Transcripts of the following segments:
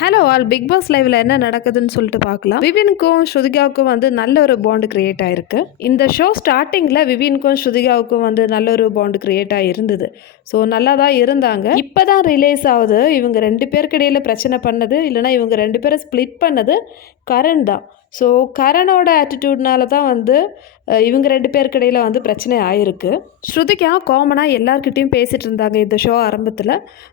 Hello all big pass லைவ்ல என்ன நடக்குதுன்னு சொல்லிட்டு பார்க்கலாம். விவினுக்கும் ஸ்ருதிகாவுக்கும் வந்து நல்ல ஒரு பாண்ட் கிரியேட் ஆயிருக்கு. இந்த ஷோ ஸ்டார்டிங்கில் விவினுக்கும் ஸ்ருதிகாவுக்கும் வந்து நல்ல ஒரு பாண்ட் கிரியேட் ஆகிருந்தது ஸோ நல்லா தான் இருந்தாங்க. இப்போ தான் ரிலேஸ் ஆகுது. இவங்க ரெண்டு பேருக்கு இடையில பிரச்சனை பண்ணது. இல்லைனா இவங்க ரெண்டு பேரை ஸ்ப்ளிட் பண்ணது. கரண் தான். ஸோ கரணோட ஆட்டிடியூட்னால தான் வந்து இவங்க ரெண்டு பேருக்கு இடையில வந்து பிரச்சனை ஆயிருக்கு. ஸ்ருதிகா காமனாக எல்லாருக்கிட்டேயும் பேசிகிட்டு இருந்தாங்க இந்த ஷோ ஆரம்பத்தில்.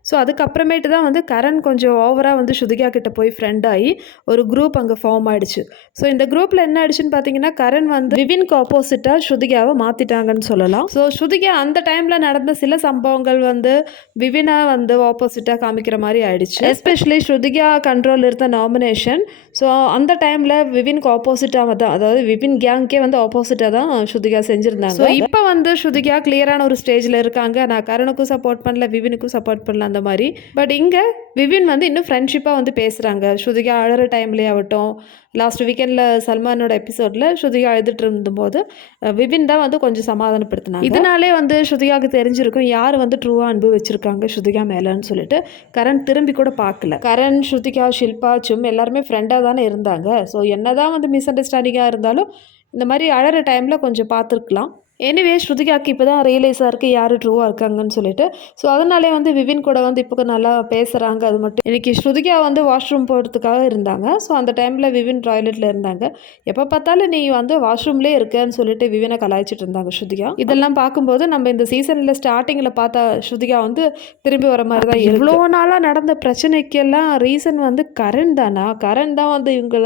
ஸோ அதுக்கப்புறமேட்டு தான் வந்து கரண் கொஞ்சம் ஓவராக வந்து ஸ்ருதிகா கிட்டே போய் ஃப்ரெண்ட் ஆகி ஒரு குரூப் அங்கே ஃபார்ம் ஆகிடுச்சு ஸோ இந்த குரூப்பில் என்ன ஆயிடுச்சுன்னு பார்த்தீங்கன்னா கரண் வந்து விவின்க்கு ஆப்போசிட்டாக ஸ்ருதிகாவை மாற்றிட்டாங்கன்னு சொல்லலாம். ஸோ ஸ்ருதிகா அந்த டைமில் நடந்த சில சம்பவங்கள் வந்து விவினை வந்து ஆப்போசிட்டாக காமிக்கிற மாதிரி ஆயிடுச்சு. எஸ்பெஷலி ஸ்ருதிகா கண்ட்ரோல் இருந்த நாமினேஷன் ஸோ அந்த டைமில் விபின்க்கு ஆப்போசிட்டாக தான் அதாவது விபின் கேங்கே வந்து ஆப்போசிட்டாக தான் ஸ்ருதிகா செஞ்சுருந்தாங்க. ஸோ இப்போ வந்து ஸ்ருதிகா கிளியரான ஒரு ஸ்டேஜில் இருக்காங்க. நான் கருணுக்கும் சப்போர்ட் பண்ணல விபினுக்கும் சப்போர்ட் பண்ணல அந்த மாதிரி. பட் இங்கே விவின் வந்து இன்னும் ஃப்ரெண்ட்ஷிப்பாக வந்து பேசுகிறாங்க ஸ்ருதிகா அழற டைம்லேயே ஆகட்டும். லாஸ்ட் வீக்கெண்டில் சல்மானோட எபிசோடில் ஸ்ருதிகா அழுதுட்டு இருந்தபோது விவின் தான் வந்து கொஞ்சம் சமாதானப்படுத்தினாங்க. இதனாலே வந்து ஸ்ருதிகாவுக்கு தெரிஞ்சிருக்கும் யார் வந்து ட்ரூவாக அன்பு வச்சிருக்காங்க ஸ்ருதிகா மேலேன்னு சொல்லிட்டு. கரண் திரும்பி கூட பார்க்கல. கரண் ஸ்ருதிகா ஷில்பா சும் எல்லாருமே ஃப்ரெண்டாக தானே இருந்தாங்க. ஸோ என்னதான் வந்து மிஸ் அண்டர்ஸ்டாண்டிங்காக இருந்தாலும் இந்த மாதிரி அழற டைமில் கொஞ்சம் பார்த்துருக்கலாம். எனிவே ஸ்ருதிகாக்கு இப்போ தான் ரியலைஸாக இருக்குது யார் ட்ரூவாக இருக்காங்கன்னு சொல்லிட்டு. ஸோ அதனாலே வந்து விவின் கூட வந்து இப்போ நல்லா பேசுகிறாங்க அது மட்டும் இன்னைக்கு ஸ்ருதிகா வந்து வாஷ்ரூம் போகிறதுக்காக இருந்தாங்க. ஸோ அந்த டைமில் விவின் டாய்லெட்டில் இருந்தாங்க. எப்போ பார்த்தாலும் நீ வந்து வாஷ்ரூம்லேயே இருக்கேன்னு சொல்லிட்டு விவினை கலாய்ச்சிட்டு இருந்தாங்க ஸ்ருதிகா. இதெல்லாம் பார்க்கும்போது நம்ம இந்த சீசனில் ஸ்டார்டிங்கில் பார்த்தா ஸ்ருதிகா வந்து திரும்பி வர மாதிரி தான் எவ்வளோ நாளாக நடந்த பிரச்சனைக்கெல்லாம் ரீசன் வந்து கரண் தானா? கரண் தான் வந்து இவங்கள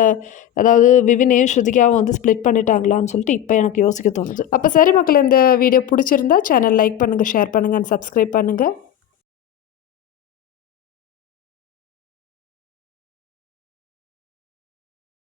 அதாவது விவினையும் ஸ்ருதிகாவும் வந்து ஸ்ப்ளிட் பண்ணிட்டாங்களான்னு சொல்லிட்டு இப்போ எனக்கு யோசிக்க தோணுது. அப்போ சரி மக்கள் இந்த வீடியோ பிடிச்சிருந்தா சேனல் லைக் பண்ணுங்கள் ஷேர் பண்ணுங்கள் அண்ட் சப்ஸ்கிரைப் பண்ணுங்கள்